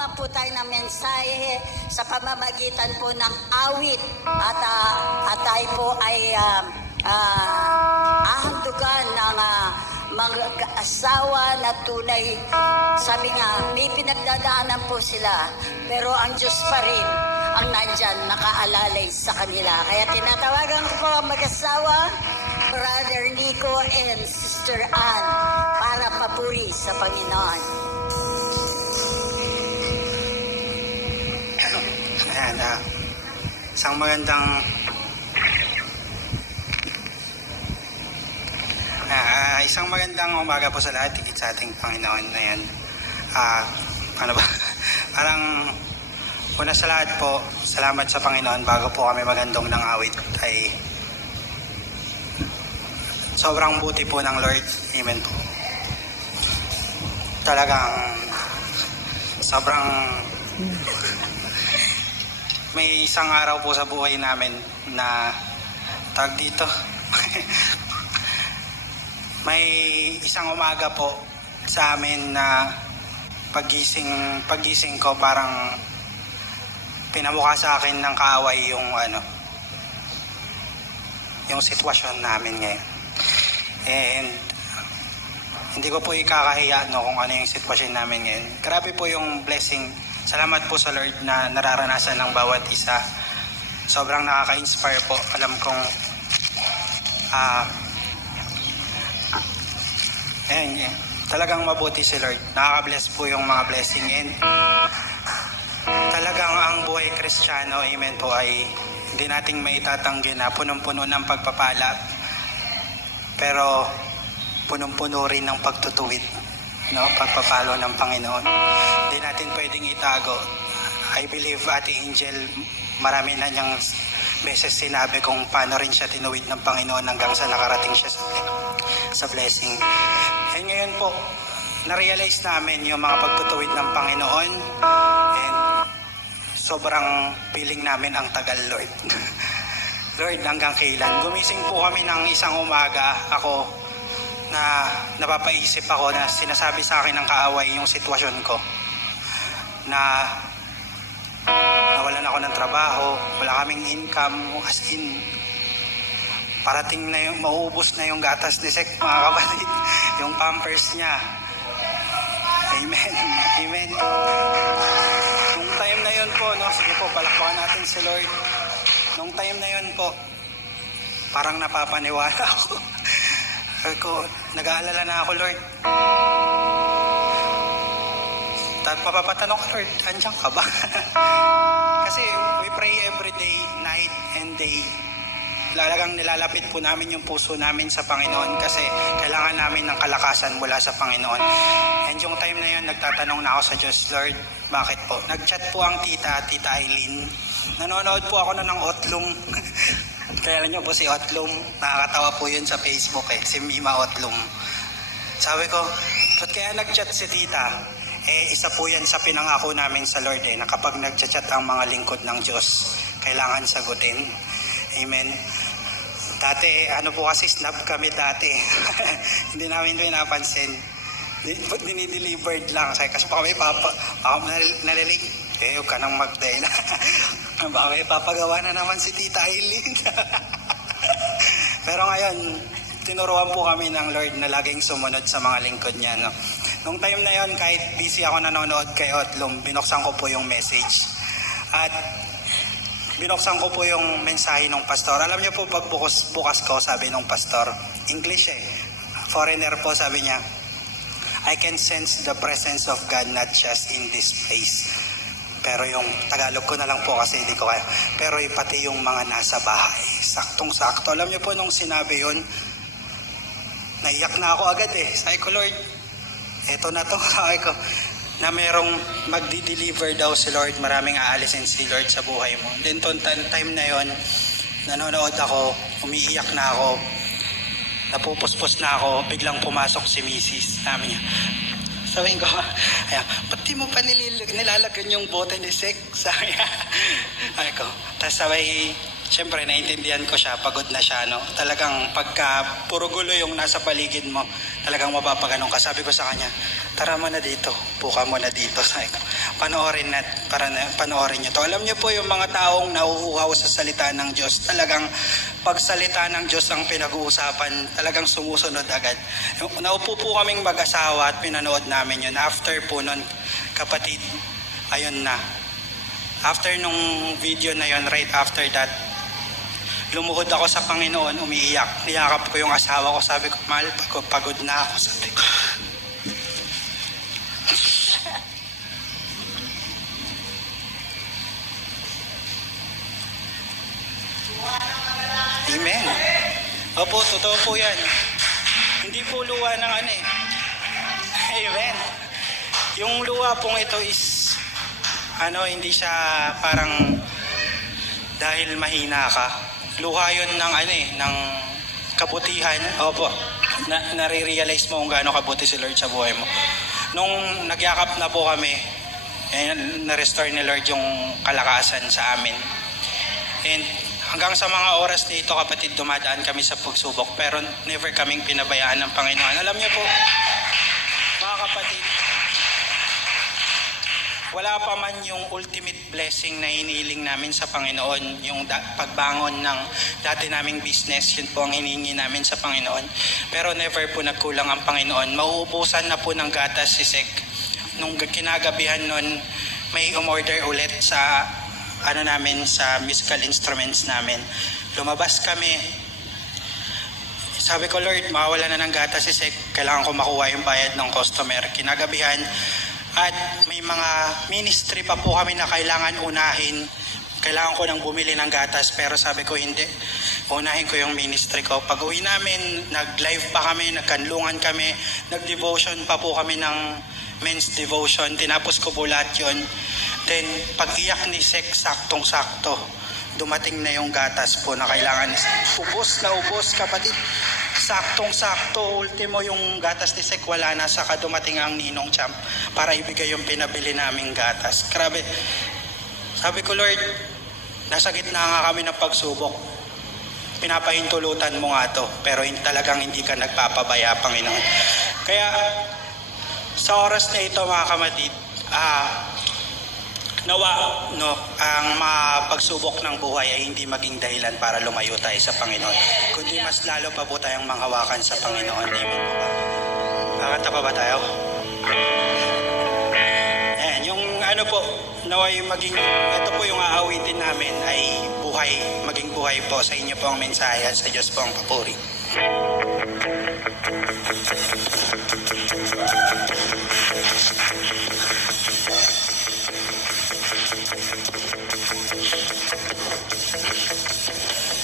naman po tayo ng mensahe sa pamamagitan po ng awit at tayo po ay ahandugan ng mga asawa na tunay. Sabi nga, may pinagdadaanan po sila, pero ang Diyos pa rin ang nandyan nakaalalay sa kanila. Kaya tinatawagan ko po ang mag-asawa, Brother Nico and Sister Ann, para papuri sa Panginoon. Ayan, isang magandang umaga po sa lahat, higit sa ating Panginoon na yan. Ano ba? Parang una sa lahat po, salamat sa Panginoon bago po kami magandong ng awit ay sobrang buti po ng Lord. Amen po. Talagang sobrang may isang araw po sa buhay namin na tawag dito may isang umaga po sa amin na paggising ko parang pinamukha sa akin ng kaaway yung sitwasyon namin ngayon. And hindi ko po ikakahiya kung ano yung sitwasyon namin ngayon. Grabe po yung blessing. Salamat po sa Lord na nararanasan ng bawat isa. Sobrang nakaka-inspire po. Alam kong talagang mabuti si Lord. Nakaka-bless po yung mga blessing. And talagang ang buhay Kristiyano, amen po, ay hindi nating maitatanggi na punong-puno ng pagpapala, pero punong-puno rin ng pagtutuwid, pagpapalo ng Panginoon. Hindi natin pwedeng itago. I believe Ate Angel, marami na niyang beses sinabi kung paano rin siya tinuwid ng Panginoon hanggang sa nakarating siya sa blessing. And ngayon po, na-realize namin yung mga pagtutuwid ng Panginoon, and sobrang feeling namin ang tagal, Lord. Lord, hanggang kailan? Gumising po kami ng isang umaga, ako na napapaisip ako na sinasabi sa akin ng kaaway yung sitwasyon ko, na nawalan ako ng trabaho, wala kaming income, as in parating na yung mauubos na yung gatas ni Sek, mga kapatid, yung pampers niya. Amen. Amen. Nung time na yun po, sige po, palakpakan natin si Lord. Nung time na yun po, parang napapaniwala ako. Sabi ko, nag-aalala na ako, Lord. Tapos papapatanong ko, Lord, andyan ka ba? Kasi we pray every day, night and day. Lalagang nilalapit po namin yung puso namin sa Panginoon kasi kailangan namin ng kalakasan mula sa Panginoon. And yung time na yun, nagtatanong na ako sa Diyos, Lord, bakit po? Nag-chat po ang Tita Eileen. Nanonood po ako na ng Otlum. Kaya niyo po si Otlum, nakakatawa po yun sa Facebook si Mima Otlum. Sabi ko, ba't kaya nag-chat si Tita? Isa po yan sa pinangako namin sa Lord na kapag nag-chat ang mga lingkod ng Diyos, kailangan sagutin. Amen. Dati, po kasi snub kami dati. Hindi namin pinapansin. Dinidelivered lang. Kasi baka may nalilig. Huwag ka nang mag-dial. Baka may papagawa na naman si Tita Eileen. Pero ngayon, tinuruan po kami ng Lord na laging sumunod sa mga lingkod niya. Nung time na yon, kahit busy ako nanonood kay Otlum, binuksan ko po yung message. At binuksan ko po yung mensahe ng pastor. Alam niyo po, pag bukas ko, sabi ng pastor, English foreigner po, sabi niya, I can sense the presence of God not just in this place. Pero yung Tagalog ko na lang po kasi hindi ko kaya. Pero pati yung mga nasa bahay. Saktong-sakto. Alam niyo po, nung sinabi yun, naiyak na ako agad Sabi ko, Lord, eto na to. Sabi ko, na merong magdi-deliver daw si Lord, maraming aalisin si Lord sa buhay mo. Then time na yon, nanonood ako, umiiyak na ako, napupuspos na ako, biglang pumasok si Mrs. Sabi niya, sabi ko, ba't di mo pa nilalagyan yung bote ni Sek? Sabi ko, tapos sabay, siyempre naiintindihan ko siya, pagod na siya, talagang pagka puro gulo yung nasa paligid mo, talagang mapapaganong ka. Sabi ko sa kanya, tara mo na dito, buka mo na dito. Sabi ko, panoorin nyo to. Alam nyo po yung mga taong nauuhaw sa salita ng Diyos, talagang pag salita ng Diyos ang pinag-uusapan, talagang sumusunod agad. Naupo po kaming mag-asawa at pinanood namin yun. After po nun, kapatid, ayun na. After nung video na yun, right after that, lumuhod ako sa Panginoon, umiiyak. Niyakap ko yung asawa ko, sabi ko, mahal, pagod na ako, sabi ko. Amen. Opo, totoo po yan. Hindi po luha ng ano eh. Amen. Yung luha pong ito is, hindi siya parang dahil mahina ka. Luha yun ng ng kabutihan. Opo, nare-realize mo kung gaano kabuti si Lord sa buhay mo. Nung nagyakap na po kami, na-restore ni Lord yung kalakasan sa amin. And hanggang sa mga oras na ito, kapatid, dumadaan kami sa pagsubok, pero never kaming pinabayaan ng Panginoon. Alam niyo po, mga kapatid, wala pa man yung ultimate blessing na hinihiling namin sa Panginoon, yung pagbangon ng dati naming business, yun po ang hinihingi namin sa Panginoon. Pero never po nagkulang ang Panginoon. Mauubusan na po ng gatas si Sek. Nung kinagabihan nun, may umorder ulit sa namin, sa musical instruments namin. Lumabas kami. Sabi ko, Lord, mawala na ng gatas si Sek. Kailangan ko makuha yung bayad ng customer. Kinagabihan, at may mga ministry pa po kami na kailangan unahin. Kailangan ko nang bumili ng gatas, pero sabi ko hindi. Unahin ko yung ministry ko. Pag uwi namin, nag-live pa kami, nagkanlungan kami, nag-devotion pa po kami ng men's devotion. Tinapos ko po lahat yun. Then, pag-iyak ni Sek, saktong-sakto, dumating na yung gatas po na kailangan. Ubos na ubos, kapatid. Saktong-sakto, ultimo yung gatas ni Sek, wala na, saka dumating ang Ninong Champ para ibigay yung pinabili naming gatas. Grabe. Sabi ko, Lord, nasa gitna nga kami ng pagsubok. Pinapahintulutan mo nga to, pero talagang hindi ka nagpapabaya, Panginoon. Kaya, sa oras na ito, mga kapatid, nawa, ang mga pagsubok ng buhay ay hindi maging dahilan para lumayo tayo sa Panginoon, kundi mas lalo pa po tayong manghawakan sa Panginoon. Amen po ba? Kakanta pa ba tayo? Ayan, yung naway maging, ito po yung aawitin namin ay buhay, maging buhay po. Sa inyo po ang mensahe, sa Diyos po ang papuri.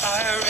I